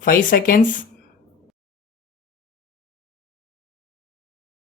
5 seconds.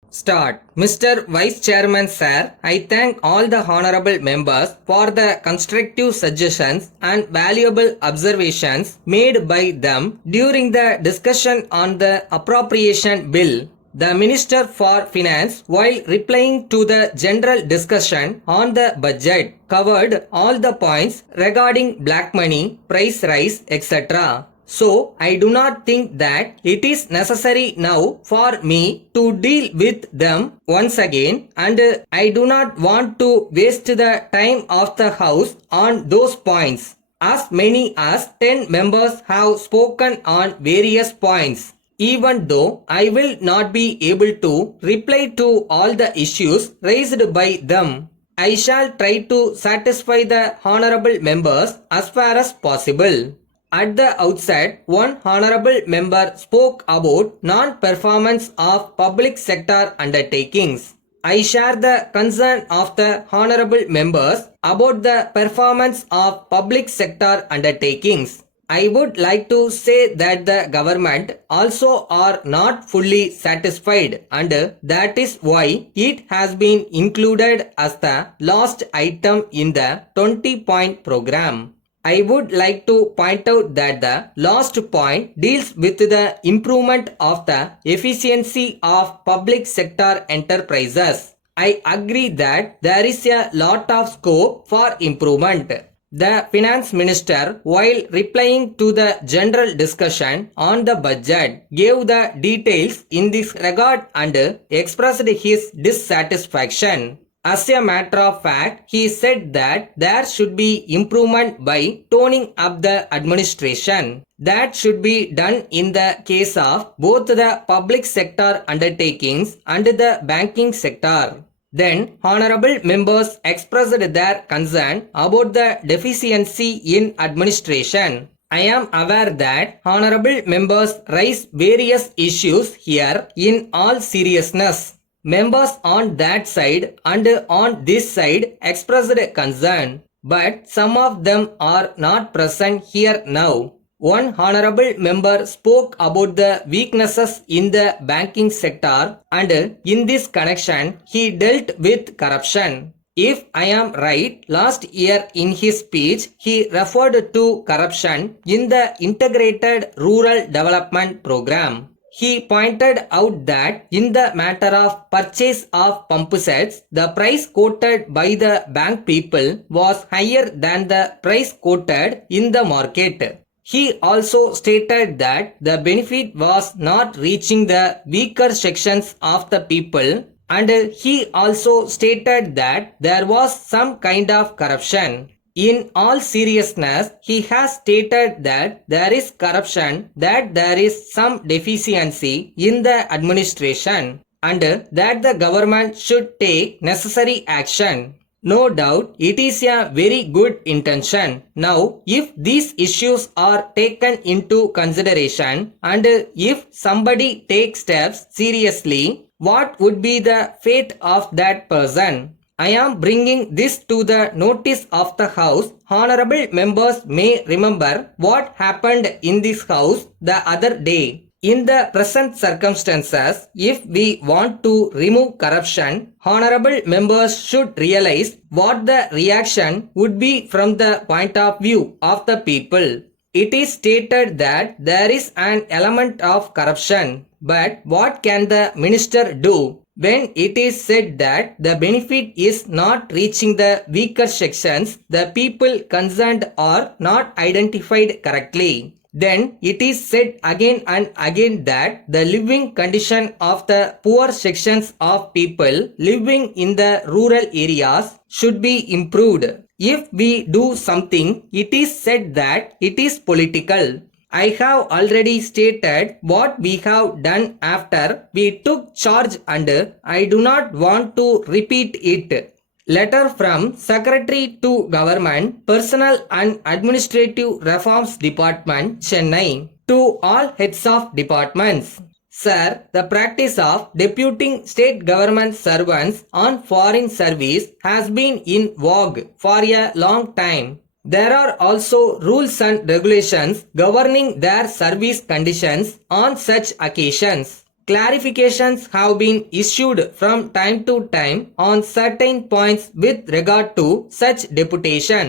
Start. Mr. Vice Chairman Sir, I thank all the honorable members for the constructive suggestions and valuable observations made by them during the discussion on the appropriation bill. The Minister for Finance, while replying to the general discussion on the budget, covered all the points regarding black money, price rise, etc. So, I do not think that it is necessary now for me to deal with them once again, and I do not want to waste the time of the House on those points. As many as 10 members have spoken on various points. Even though I will not be able to reply to all the issues raised by them, I shall try to satisfy the honorable members as far as possible. At the outset, one honorable member spoke about non-performance of public sector undertakings. I share the concern of the honorable members about the performance of public sector undertakings. I would like to say that the government also are not fully satisfied, and that is why it has been included as the last item in the 20-point program. I would like to point out that the last point deals with the improvement of the efficiency of public sector enterprises. I agree that there is a lot of scope for improvement. The Finance Minister, while replying to the general discussion on the budget, gave the details in this regard and expressed his dissatisfaction. As a matter of fact, he said that there should be improvement by toning up the administration. That should be done in the case of both the public sector undertakings and the banking sector. Then, honorable members expressed their concern about the deficiency in administration. I am aware that honorable members raise various issues here in all seriousness. Members on that side and on this side expressed concern, but some of them are not present here now. One honorable member spoke about the weaknesses in the banking sector, and in this connection he dealt with corruption. If I am right, last year in his speech he referred to corruption in the Integrated Rural Development Program. He pointed out that in the matter of purchase of pump sets, the price quoted by the bank people was higher than the price quoted in the market. He also stated that the benefit was not reaching the weaker sections of the people, and he also stated that there was some kind of corruption. In all seriousness, he has stated that there is corruption, that there is some deficiency in the administration, and that the government should take necessary action. No doubt, it is a very good intention. Now, if these issues are taken into consideration and if somebody takes steps seriously, what would be the fate of that person? I am bringing this to the notice of the House. Honorable members may remember what happened in this House the other day. In the present circumstances, if we want to remove corruption, honorable members should realize what the reaction would be from the point of view of the people. It is stated that there is an element of corruption, but what can the minister do? When it is said that the benefit is not reaching the weaker sections, the people concerned are not identified correctly. Then it is said again and again that the living condition of the poor sections of people living in the rural areas should be improved. If we do something, it is said that it is political. I have already stated what we have done after we took charge and I do not want to repeat it. Letter from Secretary to Government, Personal and Administrative Reforms Department, Chennai. To all heads of departments. Sir, the practice of deputing state government servants on foreign service has been in vogue for a long time. There are also rules and regulations governing their service conditions on such occasions. Clarifications have been issued from time to time on certain points with regard to such deputation.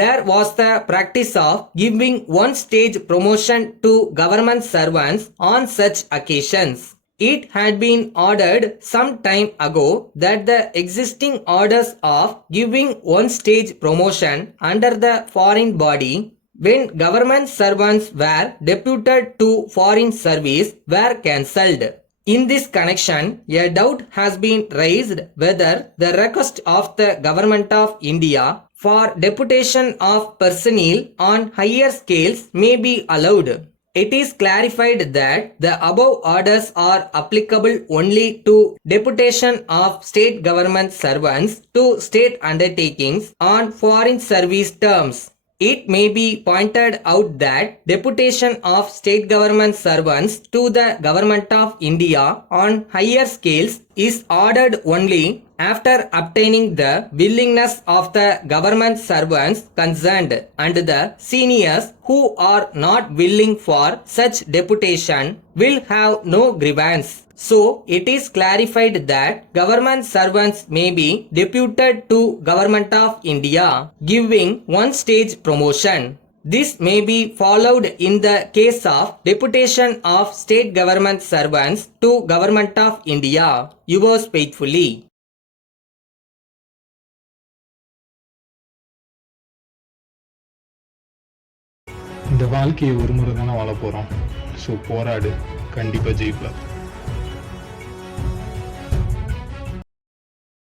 There was the practice of giving one-stage promotion to government servants on such occasions. It had been ordered some time ago that the existing orders of giving one-stage promotion under the foreign body when government servants were deputed to foreign service were cancelled. In this connection, a doubt has been raised whether the request of the Government of India for deputation of personnel on higher scales may be allowed. It is clarified that the above orders are applicable only to deputation of state government servants to state undertakings on foreign service terms. It may be pointed out that deputation of state government servants to the Government of India on higher scales is ordered only after obtaining the willingness of the government servants concerned, and the seniors who are not willing for such deputation will have no grievance. So, it is clarified that government servants may be deputed to Government of India, giving one-stage promotion. This may be followed in the case of deputation of state government servants to Government of India. Yours faithfully. இந்த வாழ்க்கையை ஒரு முறை தானே வாழ போகிறோம். So போராடு, கண்டிப்பாக ஜெயிப்ப.